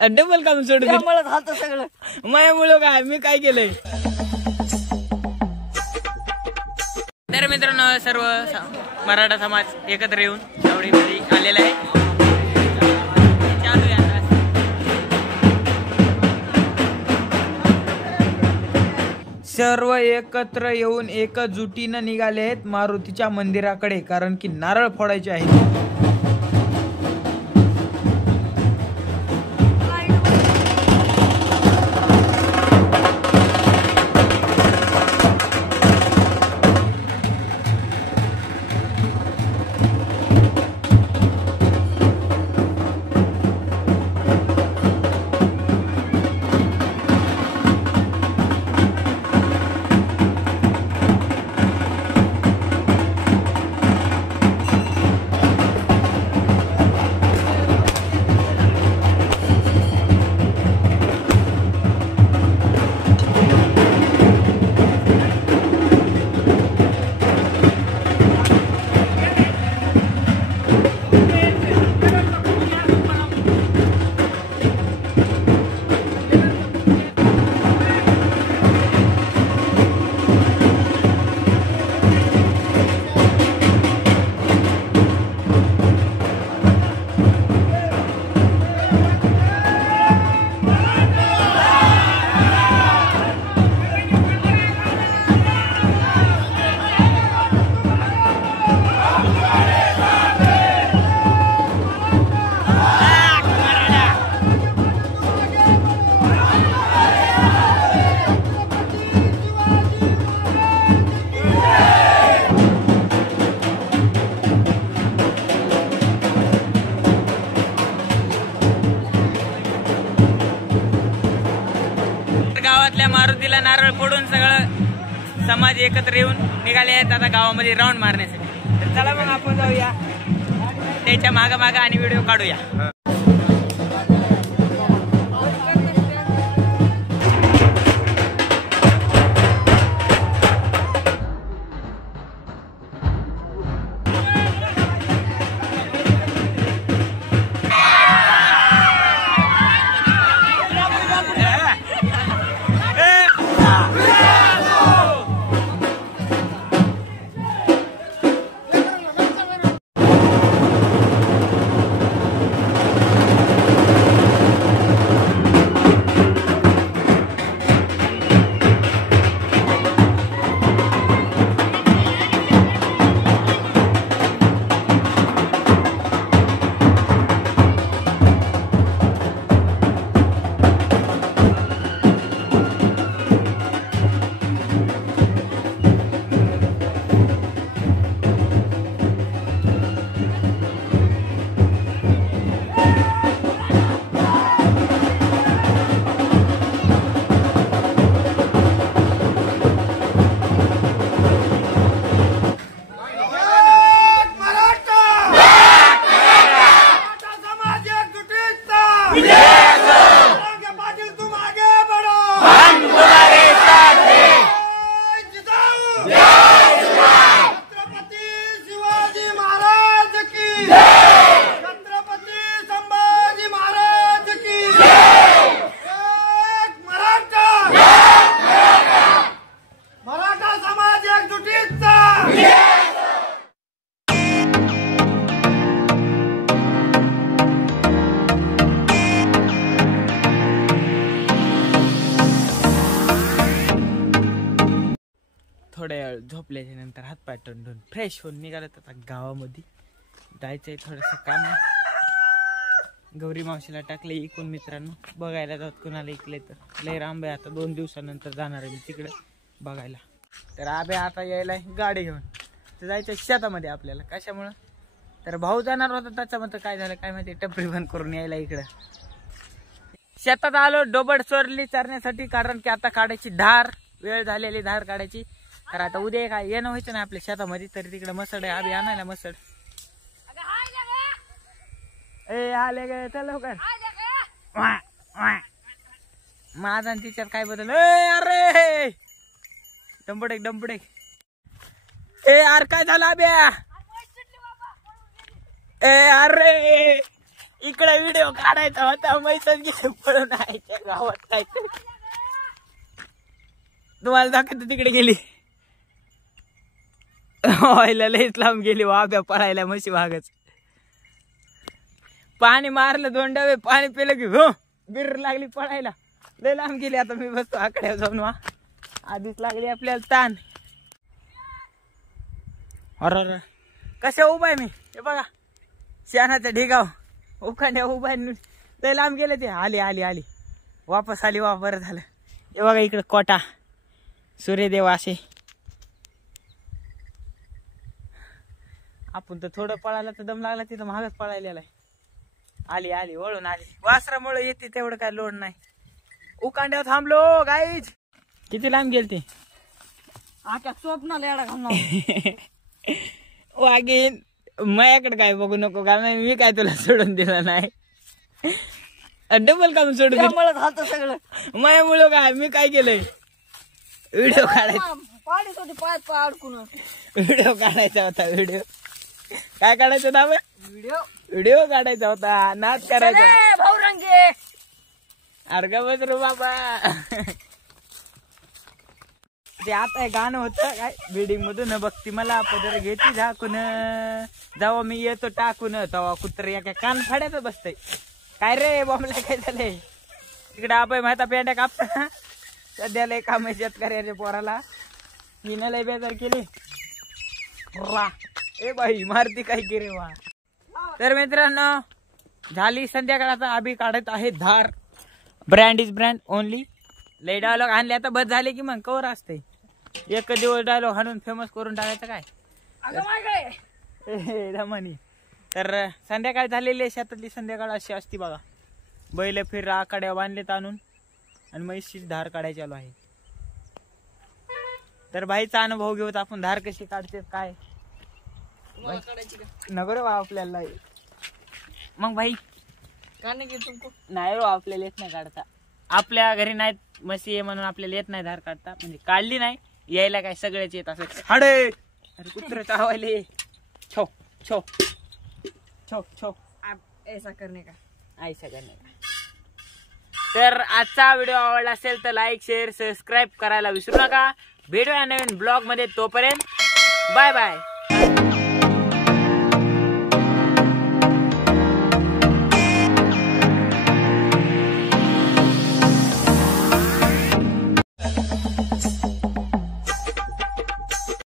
Double काम सोडून मला झालं सगळं माझ्यामुळे काय मी काय केलंय. तर मित्रांनो सर्व मराठा समाज एकत्र येऊन चावडीमध्ये आलेला आहे. चालू आहे आता. सर्व एकत्र येऊन एकजुटीनं निघाले आहेत मारुतीच्या मंदिराकडे, कारण की नारळ फोडायचे आहेत. मारुतीला नारळ फोडून सगळं समाज एकत्र येऊन निघाले आहेत आता गावामध्ये राऊंड मारण्यासाठी. तर चला मग आपण जाऊया त्याच्या माग आणि व्हिडिओ काढूया. थोड्या वेळ झोपल्याच्या नंतर हातपाय टंडून फ्रेश होऊन निघालत आता गावामध्ये जायचंय थोडंसं काम. गौरी मावशीला टाकले इकून मित्रांनो, बघायला जात कुणाला इकले तर लय लांब आहे. आता 2 दिवसानंतर जाणार आहे मी तिकडे बघायला. तर आबे आता यायलाय गाडी घेऊन, तर जायचं शेतामध्ये आपल्याला. कशामुळं तर भाऊ जाणार होता त्याच्यामध्ये काय झालं काय माहिती, टपरी बंद करून यायला इकडं शेतात आलो डोबड चोरली चरण्यासाठी, कारण की आता काढायची धार, वेळ झालेली धार काढायची. तर आता उद्या काय येणं व्हायचं ना आपल्या शेतामध्ये, तरी तिकडे मसड आहे आबी आणायला मसड. ए आले गे चल लवकर. माझा आणि तिच्यात काय बदल. अरे डंबडेक डंबडेक. ए यार काय झालं अब्या. ए अरे इकडे व्हिडिओ काढायचा होता मैसन गेले पळून आयच्या गावात काय तुम्हाला दाखवतो तिकडे गेली व्हायला लईच लांब गेली वाब्या पळायला म्हशी भागच पाणी मारलं 2 डबे पाणी पिलं की हो बिर लागली पळायला लय लांब गेली आता मी बसतो आकड्यावर जाऊन वा आधीच लागली आपल्याला ताण अरे कशा उभा आहे मी हे बघा शेणाचा ढिगाव उखांड्या उभा लय लांब गेले ते आली आली आली वापस आली वा बरं झालं हे बघा इकडे कोटा सूर्यदेव असे आपण तर थोडं पळायला तर दम लागला तिथं महागच पळायला आली आली वळून आली वासरामुळे येते तेवढं काय लोड नाही उकांड्यावर थांबलो गाईज किती लांब गेल ते आका स्वप्नाला एडा घालणार वागीन माझ्याकडे काय बघू नको कारण मी काय तुला सोडून दिलं नाही डबल काम सोडून त्यामुळे झालं सगळं माझ्यामुळे काय मी काय केलंय व्हिडिओ काढायचा पाडीत होती पाय पाय अडकून व्हिडिओ काढायचा होता व्हिडिओ काय काढायचं नाव व्हिडिओ व्हिडिओ काढायचा होता नाच करायचा भाऊ रंगे अरे का बस रे बाबा ते आता गाणं होतं काय बिल्डिंग मधून बघती मला पदर घेती झाकून जेव्हा मी येतो टाकून तेव्हा कुत्र एका कान फाड्याच बसतय काय रे बॉम्बला काय झालंय तिकडे आपण माहिती पेंड्या कापता सध्याला एक काम शेतकऱ्याच्या पोराला हिनं लय बेजार केली रा ए बाई मारती काय की रे वा तर मित्रांनो झाली संध्याकाळाचा आबी काढत आहे धार ब्रँड इज ब्रँड ओनली लय डायलॉग आणले आता बस झाले की मग कवर असते एक दिवस डायलॉग हाणून फेमस करून टाकायचं काय रमणी तर संध्याकाळ झालेली शेतातली संध्याकाळ अशी असती बघा बैल फिर आकाड्या बांधलेत आणून आणि म्हैशीची धार काढायची आलो आहे तर भाईचा अनुभव घेऊत आपण धार कशी काढते काय नको रे बा आपल्याला मग भाई नाही रो आपल्याला येत नाही काढता आपल्या घरी नाहीत म्हशी आहे म्हणून आपल्याला येत नाही धार काढता म्हणजे काढली नाही यायला काय सगळ्याच येत असं हाडे अरे कुत्र चावायले छो छो छो छो ऐसा करणे का ऐसा करणे का तर आजचा व्हिडिओ आवडला असेल तर लाईक शेअर सबस्क्राईब करायला विसरू नका भेटूया नवीन ब्लॉग मध्ये तोपर्यंत बाय बाय